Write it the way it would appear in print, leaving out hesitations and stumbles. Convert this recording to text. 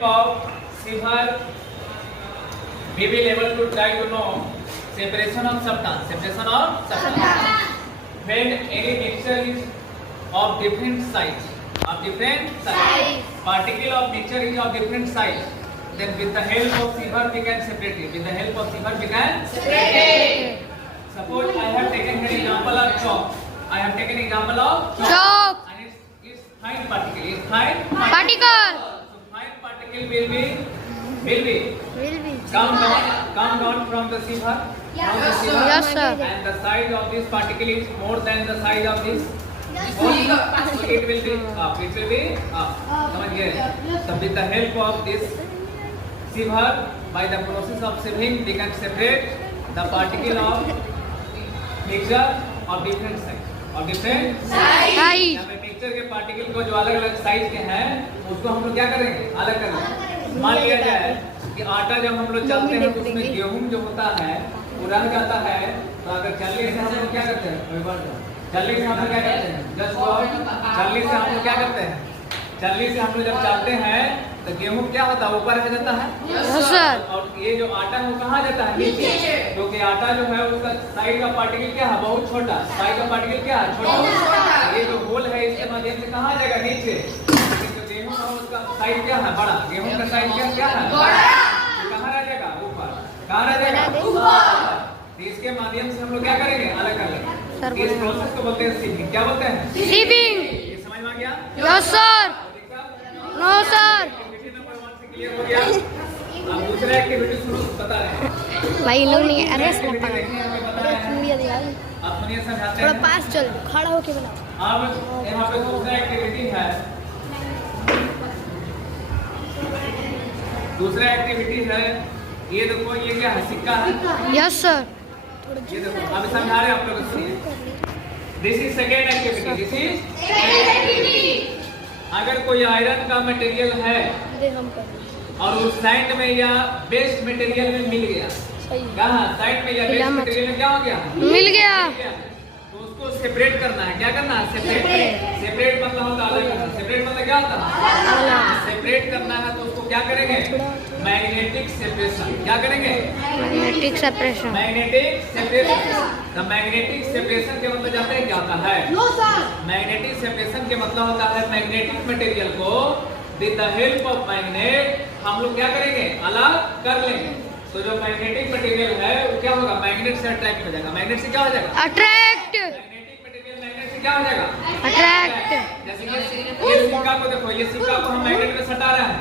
of silver, we will able to try to know separation of substance. Separation of substance. When any mixture is of different size, particle of mixture is of different size, then with the help of silver we can separate it. With the help of silver we can separate it. Suppose I have taken an example of chalk. And its fine particle. So fine particle will be come down from the silver. Yes, sir. And the size of this particle is more than the size of this. So it will be up. समझ गए? So with the help of this silver, by the process of sieving, we can separate the particle of mixture of different size. यहाँ पे mixture के particle को जो अलग अलग size के हैं उसको हम लोग क्या करेंगे, अलग करेंगे। मान लिया जाए कि आटा जब हम लोग चलते हैं तो उसमें गेहूं जो होता है वो रह जाता है, तो अगर चलने से हम लोग क्या करते हैं, चलने से हम लोग क्या करते हैं, चलने से हम लोग क्या करते हैं, चलने से हम लोग जब चलते हैं तो गेहूं क्या होता है, ऊपर रह जाता है। और ये जो आटा है वो कहाँ जाता है, नीचे। क्योंकि आटा जो है उसका साइज का पार्टिकल क्या है, बहुत छोटा। साइज का पार्टिकल क्या है, छोटा। ये जो होल है इसके माध्यम से कहाँ जाएगा, नीचे। लेकिन जो गेहूं है उसका साइज क्या है, बड़ा। गेहूं का साइज क्या है, कहाँ रह जाएगा, ऊपर। कहाँ रह जाएगा, ऊपर। इसके माध्यम से हम लोग क्या करेंगे, अलग कर लेंगे। इस प्रोसेस को बोलते हैं सीविंग। क्या बोलते हैं, सीविंग। ये समझ में आ गया? Yes sir. No sir. Clear हो गया? अब दूसरा एक्टिविटी शुरू बता रहे हैं भाई लोग नहीं, अरे आप सुनिए, समझाते थोड़ा हैं। पास चल, खड़ा होके बनाओ। अब यहाँ पे दूसरा एक्टिविटी है, दूसरा एक्टिविटी है, ये देखो ये क्या है, सिक्का है। Yes sir. ये देखो अभी समझा रहे हैं आप लोग, सुनिए। This is second activity. This is अगर कोई आयरन का मटेरियल है और उस साइड में या बेस्ट मटेरियल में मिल गया, कहाँ साइड में या बेस्ट मटेरियल में क्या हो गया, मिल गया, तो उसको सेपरेट करना है। क्या करना है, सेपरेट मतलब होता है अलग करना। सेपरेट मतलब क्या होता है, सेपरेट करना है। तो उसको क्या करेंगे, मैग्नेटिक सेपरेशन। क्या करेंगे, magnetic separation. Magnetic separation. The magnetic separation के मतलब जानते हैं क्या होता है? मैग्नेटिक सेपरेशन के मतलब होता है मैग्नेटिक मटेरियल को with the help of magnet हम लोग क्या करेंगे, अलग कर लेंगे। तो जो मैग्नेटिक मटेरियल है वो क्या होगा, मैग्नेट से अट्रैक्ट हो जाएगा। मैग्नेट से क्या हो जाएगा, अट्रैक्ट। मैग्नेटिक मटेरियल मैग्नेट से क्या हो जाएगा, अट्रैक्ट। जैसे ये सिक्का को देखो, ये सिक्का को हम मैग्नेट में सटा रहे हैं